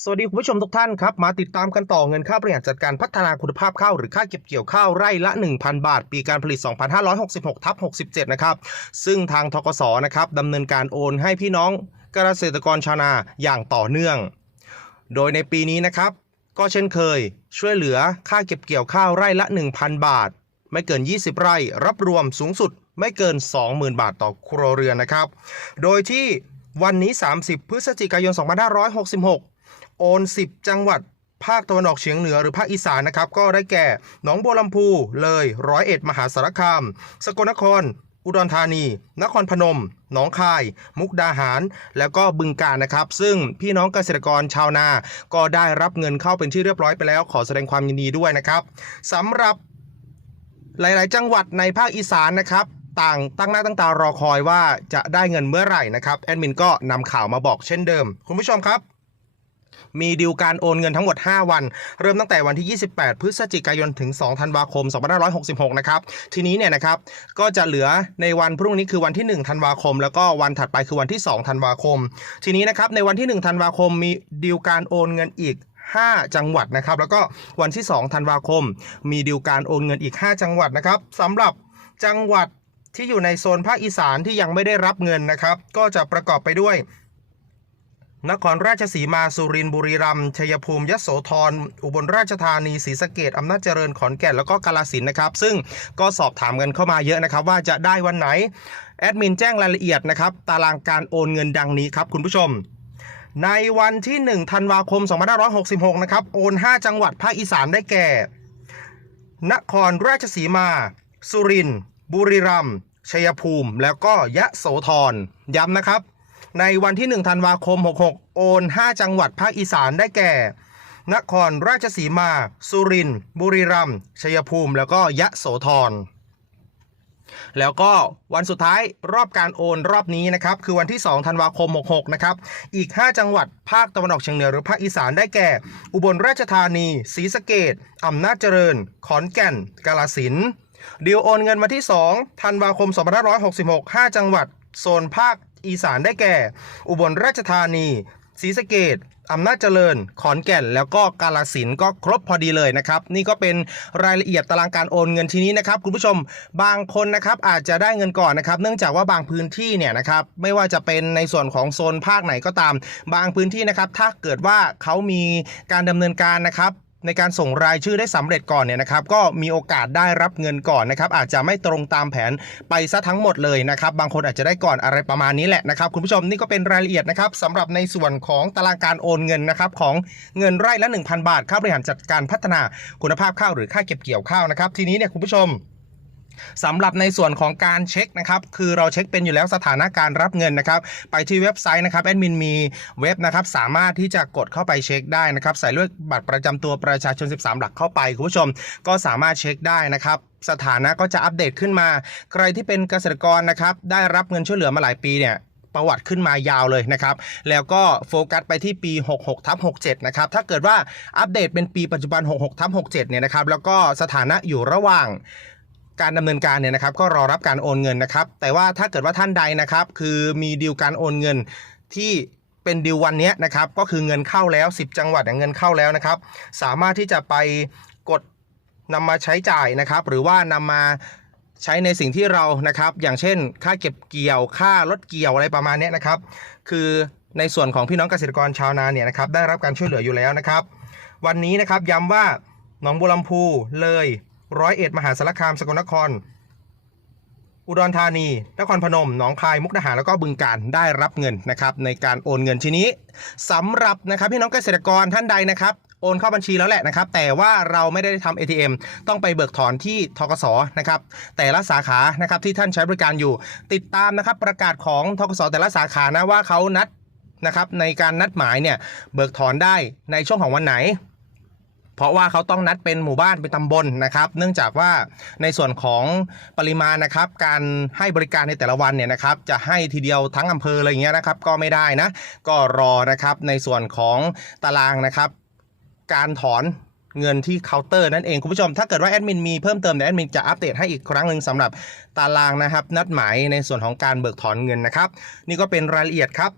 สวัสดีคุณผู้ชมทุกท่านครับ มาติดตามกันต่อเงินค่าบริหารจัดการพัฒนาคุณภาพข้าวหรือค่าเก็บเกี่ยวข้าวไร่ละ 1,000 บาท ปีการผลิต 2566ทับ67 นะครับ ซึ่งทางทกสนะครับดำเนินการโอนให้พี่น้องเกษตรกรชาวนาอย่างต่อเนื่อง โดยในปีนี้นะครับ ก็เช่นเคยช่วยเหลือค่าเก็บเกี่ยวข้าวไร่ละ 1,000 บาท ไม่เกิน 20 ไร่ รับรวมสูงสุดไม่เกิน 20,000 บาทต่อครัวเรือนนะครับ โดยที่วันนี้ 30 พฤศจิกายน 2566 โอน 10 จังหวัดภาคตะวันออกเฉียงเหนือหรือภาคอีสานนะครับ ก็ได้แก่ หนองบัวลำพู เลย ร้อยเอ็ด มหาสารคาม สกลนคร อุดรธานี นครพนม หนองคาย มุกดาหาร แล้วก็บึงกาฬนะครับ ซึ่งพี่น้องเกษตรกรชาวนา ก็ได้รับเงินเข้าเป็นที่เรียบร้อยไปแล้ว ขอแสดงความยินดีด้วยนะครับสำหรับหลาย ๆ จังหวัดในภาคอีสานนะครับต่างตั้งหน้าตั้งตารอคอยว่าจะได้เงินเมื่อไหร่นะครับแอดมินก็นำข่าวมาบอกเช่นเดิม คุณผู้ชมครับ มีดีลการโอนเงินทั้งหมด 5 วัน เริ่มตั้งแต่วันที่ 28 พฤศจิกายนถึง 2 ธันวาคม 2566 นะครับ ทีนี้เนี่ยนะครับ ก็จะเหลือในวันพรุ่งนี้คือวันที่ 1 ธันวาคม แล้วก็วันถัดไปคือวันที่ 2 ธันวาคม ทีนี้นะครับ ในวันที่ 1 ธันวาคม มีดีลการโอนเงินอีก 5 จังหวัดนะครับ แล้วก็วันที่ 2 ธันวาคม มีดีลการโอนเงินอีก 5 จังหวัดนะครับสำหรับจังหวัดที่อยู่ในโซนภาคอีสานที่ยังไม่ได้รับเงินนะครับ ก็จะประกอบไปด้วย นครราชสีมาสุรินทร์บุรีรัมย์ชัยภูมิยโสธรอุบลราชธานีศรีสะเกดอำนาจเจริญขอนแก่นแล้วก็กาฬสินนะครับ ซึ่งก็สอบถามกันเข้ามาเยอะนะครับ ว่าจะได้วันไหน แอดมินแจ้งรายละเอียดนะครับ ตารางการโอนเงินดังนี้ครับคุณผู้ชม ในวันที่ 1 ธันวาคม 2566 นะครับ โอน 5 จังหวัดภาคอีสานได้แก่ นครราชสีมา สุรินทร์บุรีรัมย์ชัยภูมิ แล้วก็ยะโสธรย้ำนะครับ ในวันที่ 1 ธันวาคม 66 โอน 5 จังหวัดภาคอีสานได้แก่ นครราชสีมา สุรินทร์ บุรีรัมย์ ชัยภูมิ แล้วก็ยะโสธร แล้วก็วันสุดท้ายรอบการโอนรอบนี้นะครับ คือวันที่ 2 ธันวาคม 66 นะครับ อีก 5 จังหวัดภาคตะวันออกเฉียงเหนือหรือภาคอีสานได้แก่ อุบลราชธานี ศรีสะเกดอำนาจเจริญ ขอนแก่น กาฬสินธุ์ดีลโอนเงินมาที่ 2 ธันวาคม 2566 5 จังหวัด โซนภาค อีสานได้แก่ อุบลราชธานีศรีสะเกดอำนาจเจริญ ขอนแก่น แล้วก็กาลสินก็ครบพอดีเลยนะครับ นี่ก็เป็นรายละเอียดตารางการโอนเงินทีนี้นะครับ คุณผู้ชมบางคนนะครับอาจจะได้เงินก่อนนะครับ เนื่องจากว่าบางพื้นที่เนี่ยนะครับไม่ว่าจะเป็นในส่วนของโซนภาคไหนก็ตาม บางพื้นที่นะครับถ้าเกิดว่าเขามีการดำเนินการนะครับ ในการส่งรายชื่อได้สำเร็จก่อนเนี่ยนะครับก็มีโอกาสได้รับเงินก่อนนะครับอาจจะไม่ตรงตามแผนไปซะทั้งหมดเลยนะครับบางคนอาจจะได้ก่อนอะไรประมาณนี้แหละนะครับคุณผู้ชมนี่ก็เป็นรายละเอียดนะครับสำหรับในส่วนของตารางการโอนเงินนะครับของเงินไร่ละ 1,000 บาทค่าบริหารจัดการพัฒนาคุณภาพข้าวหรือค่าเก็บเกี่ยวข้าวนะครับทีนี้เนี่ยคุณผู้ชม สำหรับในส่วนของการเช็คนะครับ คือเราเช็คเป็นอยู่แล้วสถานะการรับเงินนะครับ ไปที่เว็บไซต์นะครับแอดมินมีเว็บนะครับ สามารถที่จะกดเข้าไปเช็คได้นะครับ ใส่เลขบัตรประจำตัวประชาชน 13 หลักเข้าไปคุณผู้ชม ก็สามารถเช็คได้นะครับสถานะก็จะอัปเดตขึ้นมา ใครที่เป็นเกษตรกรนะครับ ได้รับเงินช่วยเหลือมาหลายปีเนี่ยประวัติขึ้นมายาวเลยนะครับ แล้วก็โฟกัสไปที่ปี 66ทับ67 นะครับ ถ้าเกิดว่าอัปเดตเป็นปีปัจจุบัน 66ทับ67 เนี่ยนะครับ แล้วก็สถานะอยู่ระหว่าง การดำเนินการเนี่ยนะครับก็รอรับการโอนเงินนะครับ แต่ว่าถ้าเกิดว่าท่านใดนะครับ คือมีดีลการโอนเงินที่เป็นดีลวันนี้นะครับ ก็คือเงินเข้าแล้ว 10 จังหวัดเนี่ยเงินเข้าแล้วนะครับ สามารถที่จะไปกดนำมาใช้จ่ายนะครับ หรือว่านำมาใช้ในสิ่งที่เรานะครับ อย่างเช่น ค่าเก็บเกี่ยวค่ารถเกี่ยวอะไรประมาณนี้นะครับ คือในส่วนของพี่น้องเกษตรกรชาวนาเนี่ยนะครับ ได้รับการช่วยเหลืออยู่แล้วนะครับ วันนี้นะครับย้ำว่าหนองบัวลำพูเลย ร้อยเอ็ดมหาสารคามสกลนคร อุดรธานี นครพนม หนองคายมุกดาหารแล้วก็บึงการได้รับเงินนะครับในการโอนเงินทีนี้สำหรับนะครับพี่น้องเกษตรกรท่านใดนะครับโอนเข้าบัญชีแล้วแหละนะครับ แต่ว่าเราไม่ได้ทำ ATM ต้องไปเบิกถอนที่ทกสนะครับ แต่ละสาขานะครับที่ท่านใช้บริการอยู่ ติดตามนะครับประกาศของทกสแต่ละสาขานะว่าเขานัดนะครับในการนัดหมายเนี่ยเบิกถอนได้ในช่วงของวันไหน เพราะว่าเขาต้องนัดเป็นหมู่บ้านเป็นตำบลนะครับ เนื่องจากว่าในส่วนของปริมาณนะครับ การให้บริการในแต่ละวันเนี่ยนะครับ จะให้ทีเดียวทั้งอำเภออะไรอย่างเงี้ยนะครับ ก็ไม่ได้นะ ก็รอนะครับในส่วนของตารางนะครับ การถอนเงินที่เคาน์เตอร์นั่นเองคุณผู้ชมถ้าเกิดว่าแอดมินมีเพิ่มเติมเดี๋ยวแอดมินจะอัปเดตให้อีกครั้งหนึ่งสำหรับตารางนะครับ นัดหมายในส่วนของการเบิกถอนเงินนะครับ นี่ก็เป็นรายละเอียดครับ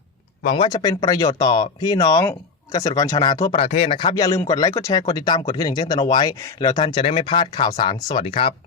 หวังว่าจะเป็นประโยชน์ต่อพี่น้อง เกษตรกรชาวนาทั่วประเทศนะครับ อย่าลืมกดไลค์กดแชร์กดติดตามกดกระดิ่งแจ้งเตือนเอาไว้ แล้วท่านจะได้ไม่พลาดข่าวสารสวัสดีครับ